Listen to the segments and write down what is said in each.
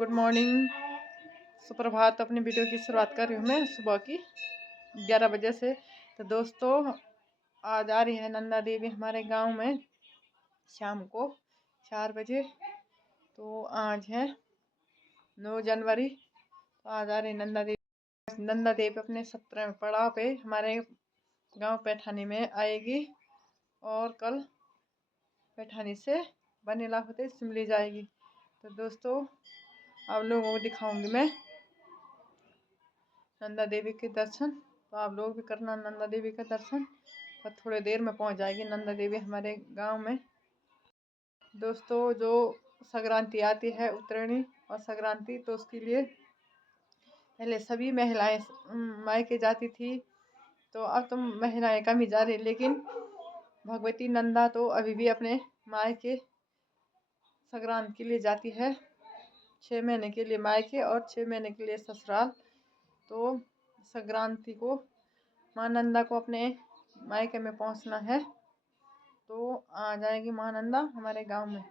Good morning, सुप्रभात। अपनी video की शुरुआत कर रही हूँ मैं सुबह की 11 बजे से। तो दोस्तों, आज आ रही है नंदा देवी हमारे गांव में शाम को 4 बजे। तो आज है 9 जनवरी। तो आज आ रही नंदा देवी। नंदा देवी अपने 17वें पड़ाव पे हमारे गांव पैठानी में आएगी और कल पैठानी से बनेला होते सिमली जाएगी। तो दोस्तों, आप लोगों को दिखाऊंगी मैं नंदा देवी के दर्शन। तो आप लोग भी करना नंदा देवी का दर्शन। तो थोड़ी देर में पहुंच जाएगी नंदा देवी हमारे गांव में। दोस्तों, जो संक्रांति आती है उत्तरायणी और संक्रांति, तो उसके लिए पहले सभी महिलाएं मायके जाती थी। तो अब तो महिलाएं कम ही जा रही, लेकिन भगवती नंदा तो अभी भी अपने मायके संक्रांति के लिए जाती है। 6 महीने के लिए मायके और 6 महीने के लिए ससुराल। तो संक्रांति को माँ नंदा को अपने मायके में पहुंचना है। तो आ जाएगी माँ नंदा हमारे गांव में।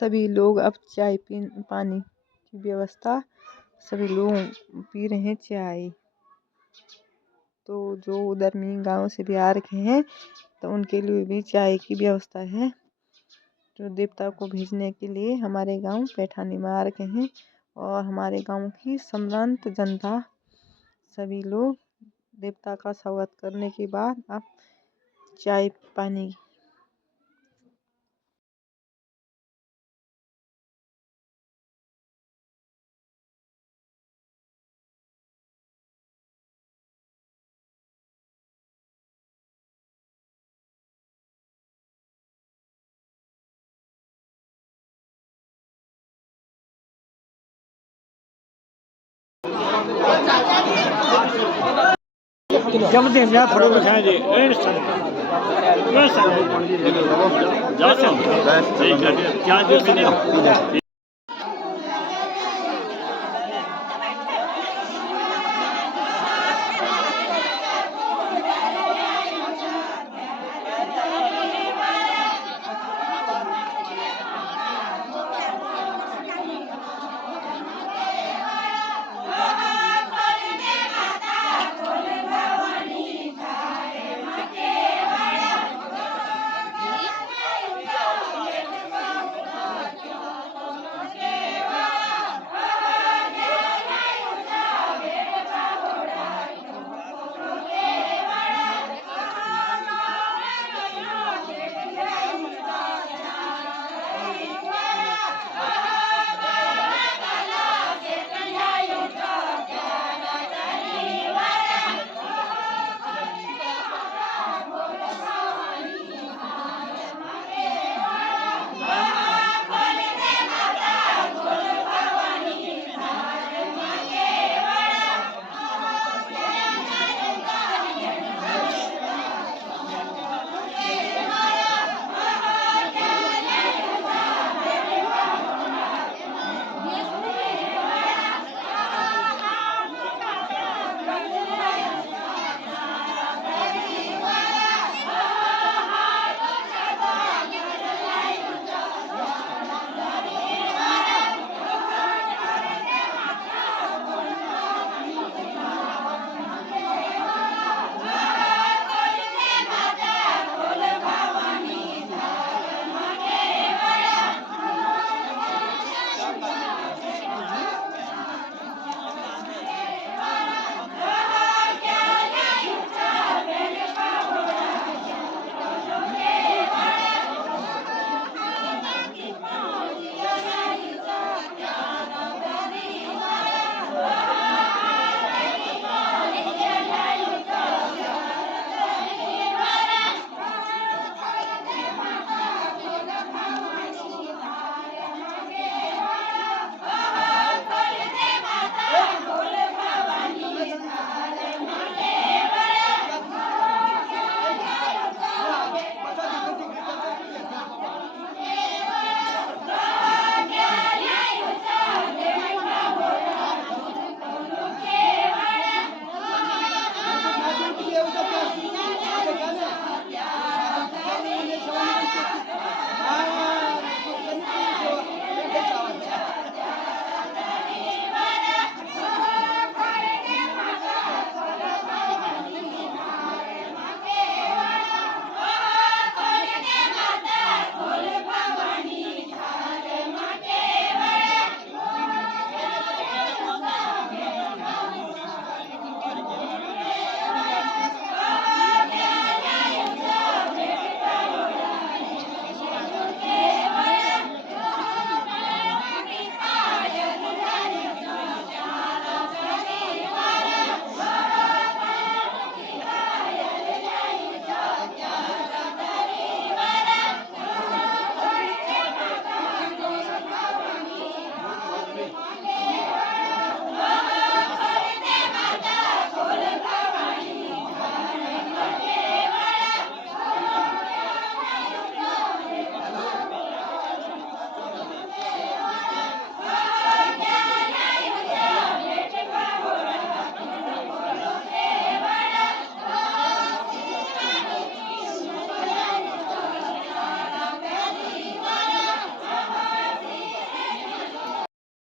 सभी लोग अब चाय पानी की व्यवस्था, सभी लोग पी रहे हैं चाय। तो जो उधर में गांव से भी आ रखे हैं तो उनके लिए भी चाय की व्यवस्था है। जो देवता को भेजने के लिए हमारे गांव पैठानी में आ रखे हैं और हमारे गांव की सम्भ्रांत जनता सभी लोग देवता का स्वागत करने के बाद अब चाय पानी जब दिन जा थोड़ा बचाए जी क्या जो